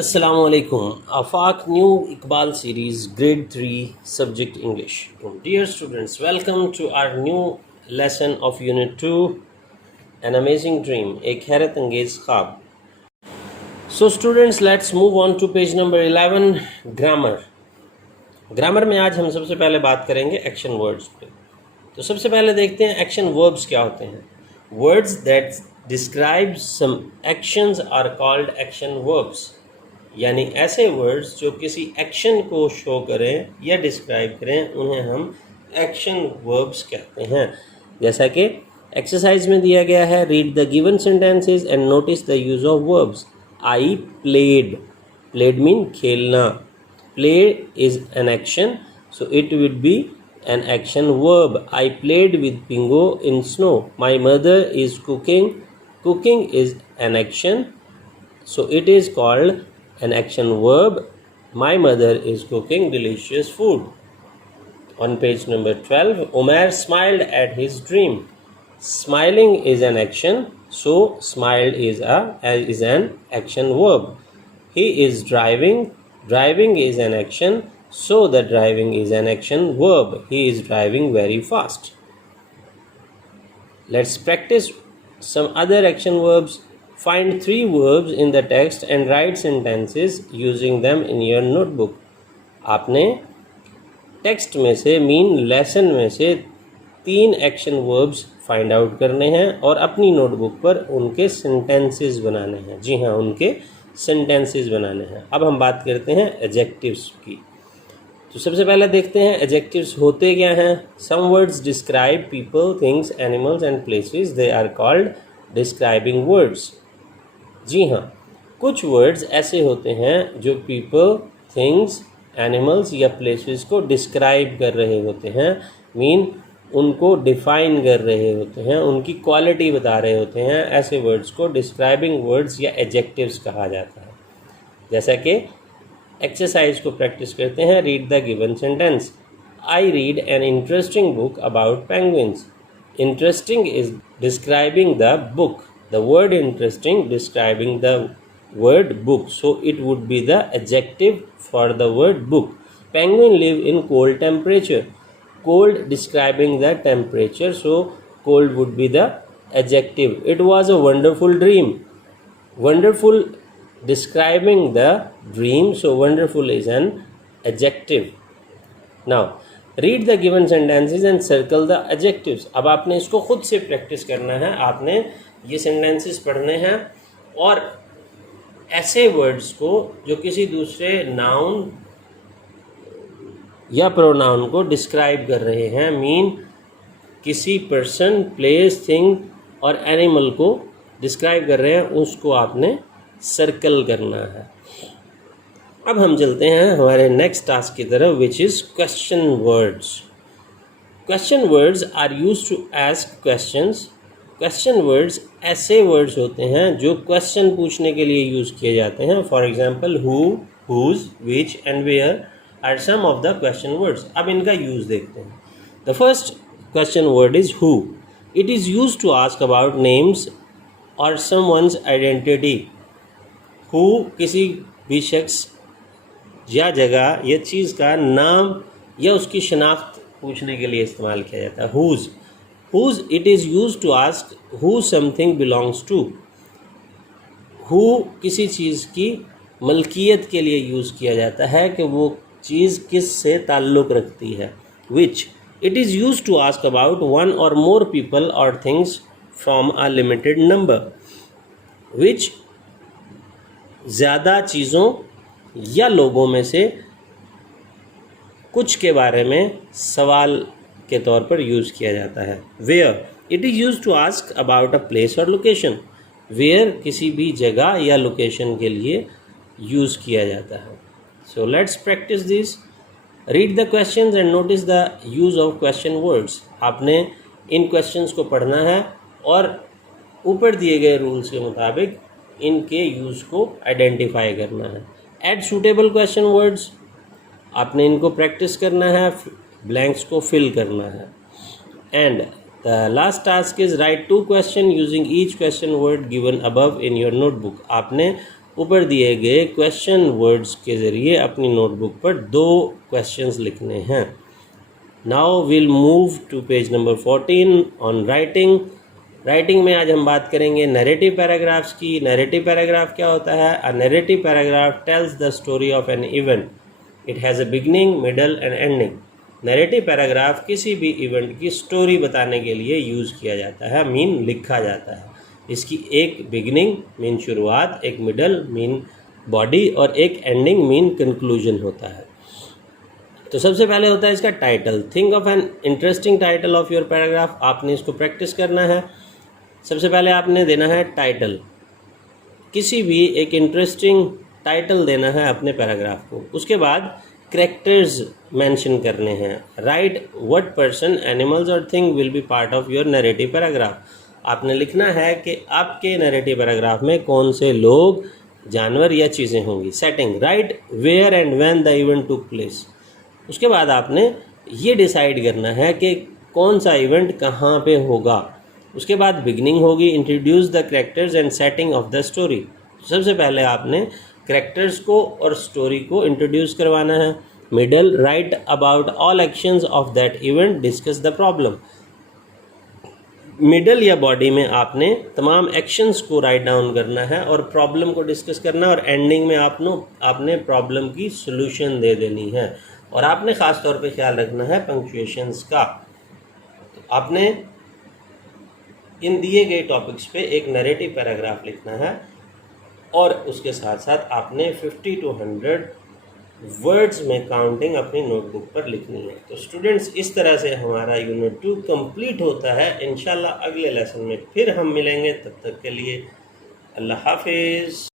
Assalamu alaikum. Afaq New Iqbal series grade 3 subject English. Dear students, welcome to our new lesson of unit 2 An Amazing Dream, Ek Hayrat Angeez Khwab. So students, let's move on to page number 11, grammar. Grammar में आज हम सबसे पहले बात करेंगे action words पे। तो सबसे पहले देखते हैं एक्शन वर्ब्स क्या होते हैं। Words that describe some actions are called action verbs, यानी ऐसे वर्ड्स जो किसी एक्शन को शो करें या डिस्क्राइब करें उन्हें हम एक्शन वर्ब्स कहते हैं। जैसा कि एक्सरसाइज में दिया गया है, read the given sentences and notice the use of verbs. I played, played mean खेलना, play is an action, so it would be an action verb. I played with Pingo in snow. My mother is cooking, cooking is an action, so it is called an action verb. My mother is cooking delicious food. On page number 12, Umar smiled at his dream. Smiling is an action, so smiled is an action verb. He is driving. Driving is an action, so the driving is an action verb. He is driving very fast. Let's practice some other action verbs. Find 3 verbs in the text and write sentences using them in your notebook. आपने text में से mean lesson में से 3 action verbs find out करने हैं और अपनी notebook पर उनके सेंटेंसेस बनाने हैं। जी हाँ, उनके सेंटेंसेस बनाने हैं। अब हम बात करते हैं एडजेक्टिव्स की। तो सबसे पहले देखते हैं एडजेक्टिव्स होते क्या हैं। Some words describe people, things, animals and places, they are called describing words. जी हाँ, कुछ वर्ड्स ऐसे होते हैं जो पीपल, थिंग्स, एनिमल्स या प्लेसेस को डिस्क्राइब कर रहे होते हैं, मीन उनको डिफाइन कर रहे होते हैं, उनकी क्वालिटी बता रहे होते हैं। ऐसे वर्ड्स को डिस्क्राइबिंग वर्ड्स या एडजेक्टिव्स कहा जाता है। जैसा कि एक्सरसाइज को प्रैक्टिस करते हैं, read the given sentence. I read an interesting book about penguins. Interesting is describing the book, the word interesting describing the word book, so it would be the adjective for the word book. Penguin live in cold temperature, cold describing the temperature, so cold would be the adjective. It was a wonderful dream, wonderful describing the dream, so wonderful is an adjective. Now read the given sentences and circle the adjectives. अब आपने इसको खुद से practice करना है, आपने ये sentences पढ़ने हैं और ऐसे वर्ड्स को जो किसी दूसरे नाउन या प्रोनाउन को डिस्क्राइब कर रहे हैं, मीन किसी पर्सन, प्लेस, थिंग और एनिमल को डिस्क्राइब कर रहे हैं, उसको आपने सर्कल करना है। अब हम चलते हैं हमारे नेक्स्ट टास्क की तरफ, which is question words. Question words are used to ask questions. Question words ऐसे वर्ड्स होते हैं जो क्वेश्चन पूछने के लिए यूज़ किए जाते हैं। For example, who, whose, which and where are some of the question words. अब इनका यूज़ देखते हैं। The first question word is who. It is used to ask about names or someone's identity. Who किसी भी शख्स या जगह या चीज़ का नाम या उसकी शनाख्त पूछने के लिए इस्तेमाल किया जाता है। Whose. Whose it is used to ask who something belongs to. Who किसी चीज़ की मलकियत के लिए यूज़ किया जाता है कि वो चीज़ किस से ताल्लुक़ रखती है। Which it is use to ask about one or more people or things from a limited number. Which ज़्यादा चीज़ों या लोगों में से कुछ के बारे में सवाल के तौर पर यूज़ किया जाता है। Where it is use to ask about a place और लोकेशन। वेयर किसी भी जगह या लोकेशन के लिए यूज़ किया जाता है। So let's practice this. Read the questions and notice the use of question words. आपने इन questions को पढ़ना है और ऊपर दिए गए रूल्स के मुताबिक इनके यूज़ को आइडेंटिफाई करना है। Add suitable question words. आपने इनको प्रैक्टिस करना है, ब्लैंक्स को फिल करना है। And the last task is write 2 questions using each question word given above in your notebook. आपने ऊपर दिए गए क्वेश्चन वर्ड्स के ज़रिए अपनी नोटबुक पर 2 क्वेश्चंस लिखने हैं। Now will move to page number 14 on writing. Writing में आज हम बात करेंगे नैरेटिव पैराग्राफ्स की। नैरेटिव पैराग्राफ क्या होता है? A narrative paragraph tells the story of an event. It has a beginning, middle and ending. Narrative paragraph किसी भी इवेंट की स्टोरी बताने के लिए यूज़ किया जाता है, मीन लिखा जाता है। इसकी एक बिगनिंग मीन शुरुआत, एक मिडल मीन बॉडी और एक एंडिंग मीन कंक्लूजन होता है। तो सबसे पहले होता है इसका title. Think of an interesting title of your paragraph. आपने इसको प्रैक्टिस करना है। सबसे पहले आपने देना है टाइटल, किसी भी एक इंटरेस्टिंग टाइटल देना है अपने पैराग्राफ को। उसके बाद कैरेक्टर्स मेंशन करने हैं। राइट व्हाट पर्सन, एनिमल्स और thing will be part of your narrative paragraph. आपने लिखना है कि आपके नैरेटिव पैराग्राफ में कौन से लोग, जानवर या चीज़ें होंगी। Setting, write where and when the event took place. उसके बाद आपने ये डिसाइड करना है कि कौन सा इवेंट कहाँ पे होगा। उसके बाद बिगनिंग होगी, introduce the characters and setting of the story. सबसे पहले आपने कैरेक्टर्स को और स्टोरी को इंट्रोड्यूस करवाना है। Middle, right about all actions of that event, discuss the problem. Middle या बॉडी में आपने तमाम एक्शंस को राइट डाउन करना है और प्रॉब्लम को डिस्कस करना है, और एंडिंग में आपने प्रॉब्लम की सोल्यूशन दे देनी है। और आपने ख़ास तौर पे ख्याल रखना है पंक्चुएशंस का। तो आपने इन दिए गए टॉपिक्स पे एक नैरेटिव पैराग्राफ लिखना है और उसके साथ साथ आपने 50 to 100 वर्ड्स में काउंटिंग अपनी नोटबुक पर लिखनी है। तो स्टूडेंट्स, इस तरह से हमारा यूनिट 2 कंप्लीट होता है। इंशाल्लाह अगले लेसन में फिर हम मिलेंगे। तब तक के लिए अल्लाह हाफिज़।